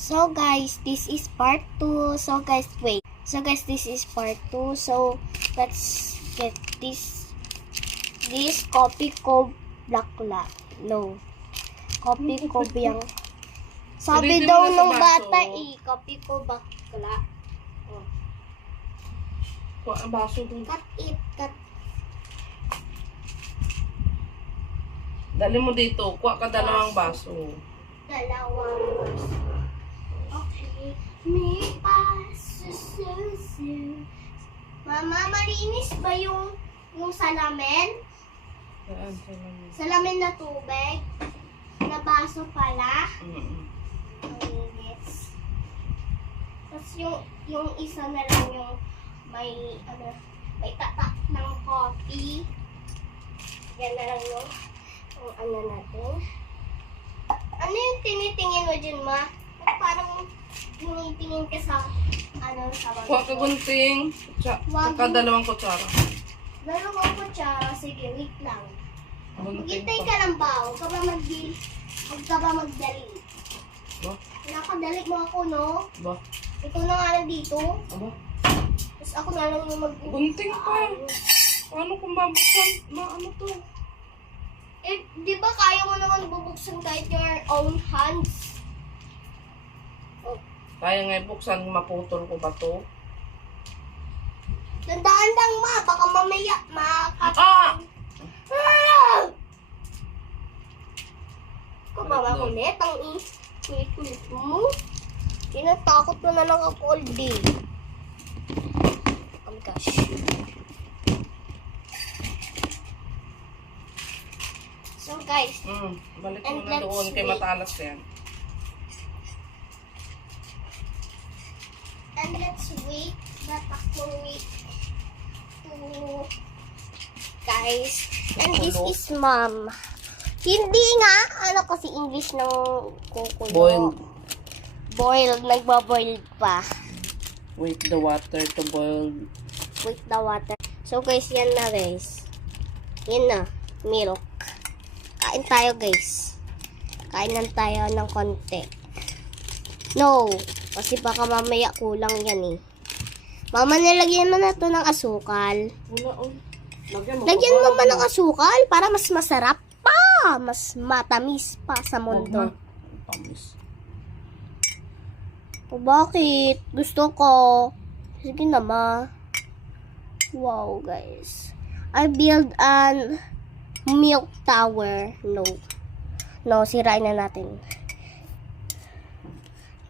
So guys, this is part 2. So guys, wait. So guys, this is part 2. So let's get this copy ko bakla. No. Copy ko biyang. Sabi Ulitin daw mo na sa nung baso. bata copy ko bakla. Oh. Kuha ang baso dun. Cut it, cut. Dali mo dito. Kuha ka dalawang baso. Dalawang baso. Okay. May baso. Mama, malinis ba yung salamin? Saan? Salamin na tubig? Na baso pala? Malinis. Tapos yung isa na lang yung may tatak ng coffee. Yan na lang yung natin. Ano yung tinitingin mo dyan, ma? Parang tinitingin ka sa sa bag. Kuha ka gunting. Saka dalawang kutsara. Dalawang kutsara. Sige, wait lang. Gunting Maghintay pa. ka lang ba? Huwag ka ba magdali? Ba? Nakadali mo ako, no? Ba? Ikaw na nga nandito. Aba? Tapos ako na lang yung Gunting pa. Paano kung babuksan? Ano to? Eh, di ba kaya mo naman bubuksan kahit your own hands? Kaya nga buksan, maputol ko ba to? Tandaan lang, ma. Baka mamaya, Ah! Ikaw ba makulit? Ang kulit mo? Tinatakot mo na lang ako all day. Oh my gosh. So guys, Balik And mo na let's doon kay wait. matalas yan. and let's wait that ako wait to guys. And this is mom. Hindi nga, kasi English ng kukulo. Boiled. Boiled, nagbaboiled pa. Wait the water to boil. With the water. So guys, yan na guys. Yan na, milk. Kain tayo guys. Kain lang tayo ng konti. No, kasi baka mamaya kulang yan eh. Mama, nilagyan mo na to ng asukal. Wala, oh. Lagyan mo man ng asukal para mas masarap pa. Mas matamis pa sa mundo. Tamis. O bakit? Gusto ko. Sige na ma. Wow guys. I build an milk tower. No. No, sirain na natin.